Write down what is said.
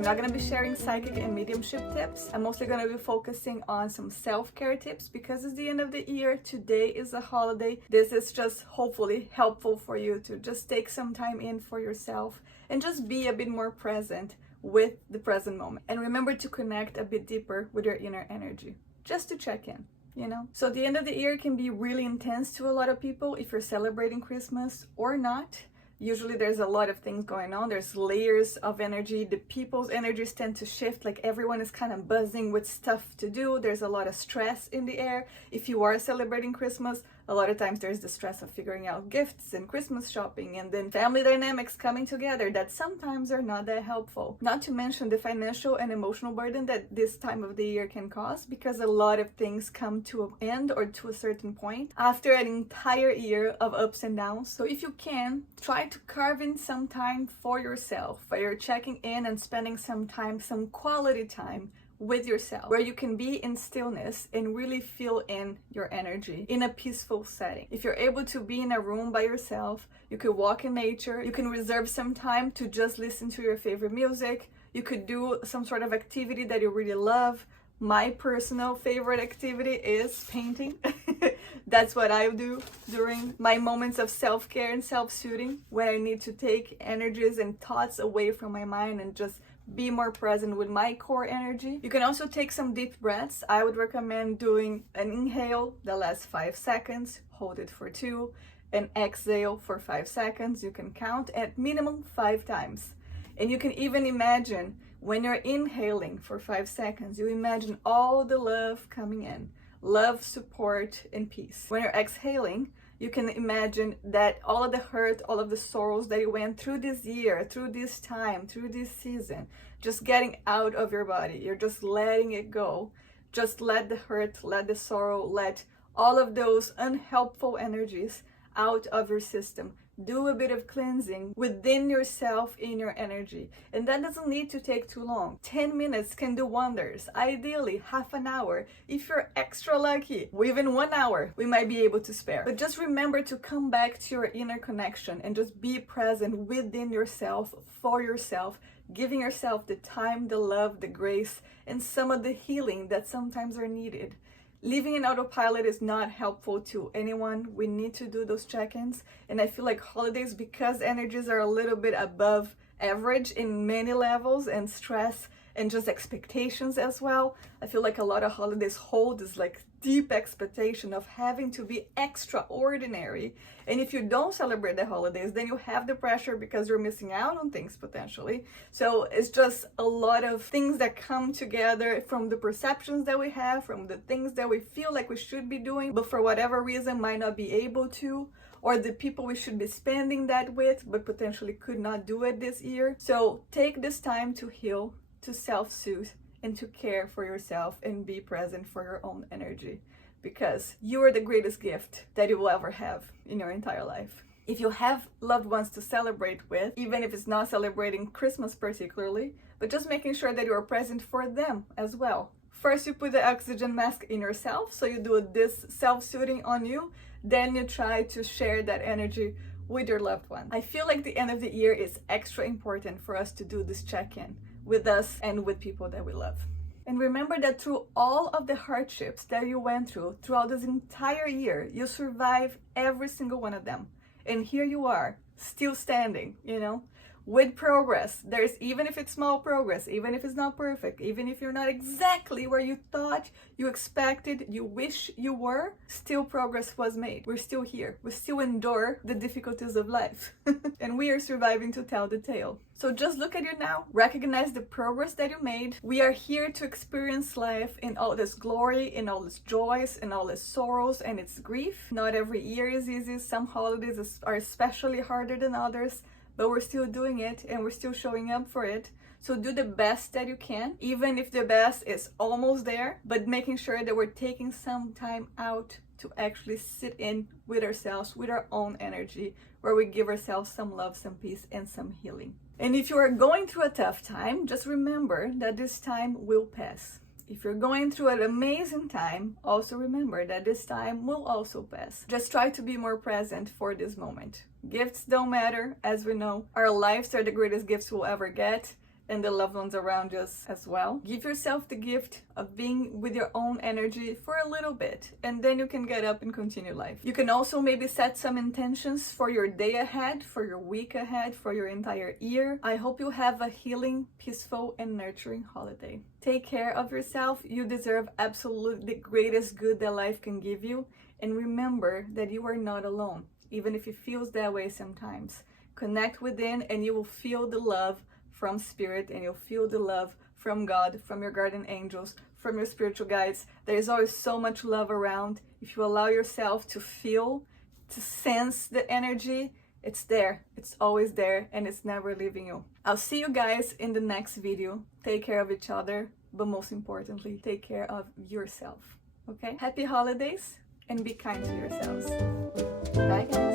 I'm not going to be sharing psychic and mediumship tips. I'm mostly going to be focusing on some self-care tips because it's the end of the year. Today is a holiday. This is just hopefully helpful for you to just take some time in for yourself and just be a bit more present with the present moment. And remember to connect a bit deeper with your inner energy, just to check in. So the end of the year can be really intense to a lot of people if you're celebrating Christmas or not. Usually there's a lot of things going on. There's layers of energy. The people's energies tend to shift, like everyone is kind of buzzing with stuff to do. There's a lot of stress in the air. If you are celebrating Christmas, a lot of times there's the stress of figuring out gifts and Christmas shopping and then family dynamics coming together that sometimes are not that helpful. Not to mention the financial and emotional burden that this time of the year can cause, because a lot of things come to an end or to a certain point after an entire year of ups and downs. So if you can, try to carve in some time for yourself, where you're checking in and spending some time, some quality time with yourself, where you can be in stillness and really feel in your energy in a peaceful setting. If you're able to be in a room by yourself, you could walk in nature, you can reserve some time to just listen to your favorite music, you could do some sort of activity that you really love. My personal favorite activity is painting. That's what I do during my moments of self-care and self-soothing, when I need to take energies and thoughts away from my mind and just be more present with my core energy. You can also take some deep breaths. I would recommend doing an inhale that lasts 5 seconds, hold it for 2, and exhale for 5 seconds. You can count at minimum 5 times. And you can even imagine when you're inhaling for 5 seconds, you imagine all the love coming in, love, support, and peace. When you're exhaling, you can imagine that all of the hurt, all of the sorrows that you went through this year, through this time, through this season, just getting out of your body. You're just letting it go. Just let the hurt, let the sorrow, let all of those unhelpful energies out of your system. Do a bit of cleansing within yourself, in your energy. And that doesn't need to take too long. 10 minutes can do wonders. Ideally, half an hour. If you're extra lucky, even 1 hour, we might be able to spare. But just remember to come back to your inner connection and just be present within yourself, for yourself, giving yourself the time, the love, the grace, and some of the healing that sometimes are needed. Living in autopilot is not helpful to anyone. We need to do those check-ins. And I feel like holidays, because energies are a little bit above average in many levels, and stress and just expectations as well, I feel like a lot of holidays hold this like deep expectation of having to be extraordinary. And if you don't celebrate the holidays, then you have the pressure because you're missing out on things potentially. So it's just a lot of things that come together from the perceptions that we have, from the things that we feel like we should be doing, but for whatever reason might not be able to, or the people we should be spending that with, but potentially could not do it this year. So take this time to heal, to self-soothe, and to care for yourself and be present for your own energy, because you are the greatest gift that you will ever have in your entire life. If you have loved ones to celebrate with, even if it's not celebrating Christmas particularly, but just making sure that you are present for them as well. First, you put the oxygen mask in yourself, so you do this self-soothing on you, then you try to share that energy with your loved one. I feel like the end of the year is extra important for us to do this check-in with us and with people that we love. And remember that through all of the hardships that you went through throughout this entire year, you survived every single one of them. And here you are, still standing, with progress. There's, even if it's small progress, even if it's not perfect, even if you're not exactly where you thought, you expected, you wish you were, still progress was made. We're still here. We still endure the difficulties of life. And we are surviving to tell the tale. So just look at you now, recognize the progress that you made. We are here to experience life in all this glory, in all its joys, in all its sorrows and its grief. Not every year is easy. Some holidays are especially harder than others, but we're still doing it and we're still showing up for it. So do the best that you can, even if the best is almost there, but making sure that we're taking some time out to actually sit in with ourselves, with our own energy, where we give ourselves some love, some peace, and some healing. And if you are going through a tough time, just remember that this time will pass. If you're going through an amazing time, also remember that this time will also pass. Just try to be more present for this moment. Gifts don't matter, as we know. Our lives are the greatest gifts we'll ever get. and the loved ones around us as well. Give yourself the gift of being with your own energy for a little bit, and then you can get up and continue life. You can also maybe set some intentions for your day ahead, for your week ahead, for your entire year. I hope you have a healing, peaceful, and nurturing holiday. Take care of yourself. You deserve absolutely the greatest good that life can give you. And remember that you are not alone, even if it feels that way sometimes. Connect within and you will feel the love from spirit, and you'll feel the love from God, from your guardian angels, from your spiritual guides. There is always so much love around. If you allow yourself to feel, to sense the energy, it's there. It's always there, and it's never leaving you. I'll see you guys in the next video. Take care of each other, but most importantly, take care of yourself. Okay? Happy holidays, and be kind to yourselves. Bye, guys.